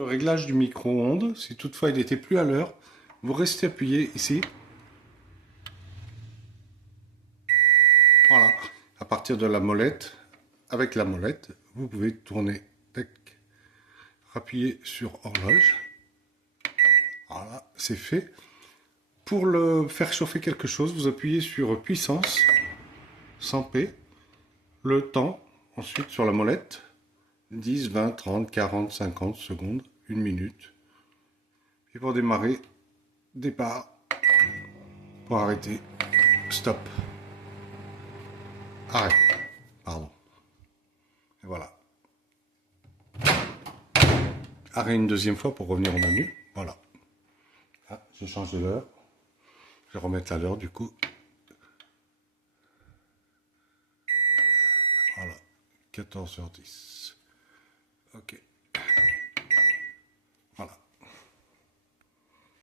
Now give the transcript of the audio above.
Le réglage du micro-ondes, si toutefois il n'était plus à l'heure, vous restez appuyé ici. Voilà. À partir de la molette, avec la molette, vous pouvez tourner, tac, appuyer sur horloge. Voilà, c'est fait. Pour le faire chauffer quelque chose, vous appuyez sur puissance, 100 P, le temps, ensuite sur la molette, 10, 20, 30, 40, 50 secondes, 1 minute. Et pour démarrer, départ, pour arrêter, stop, arrêt, pardon. Et voilà. Arrêt une deuxième fois pour revenir au menu, voilà. Ah, je change de l'heure. Je vais remettre à l'heure du coup. Voilà, 14h10. Ok.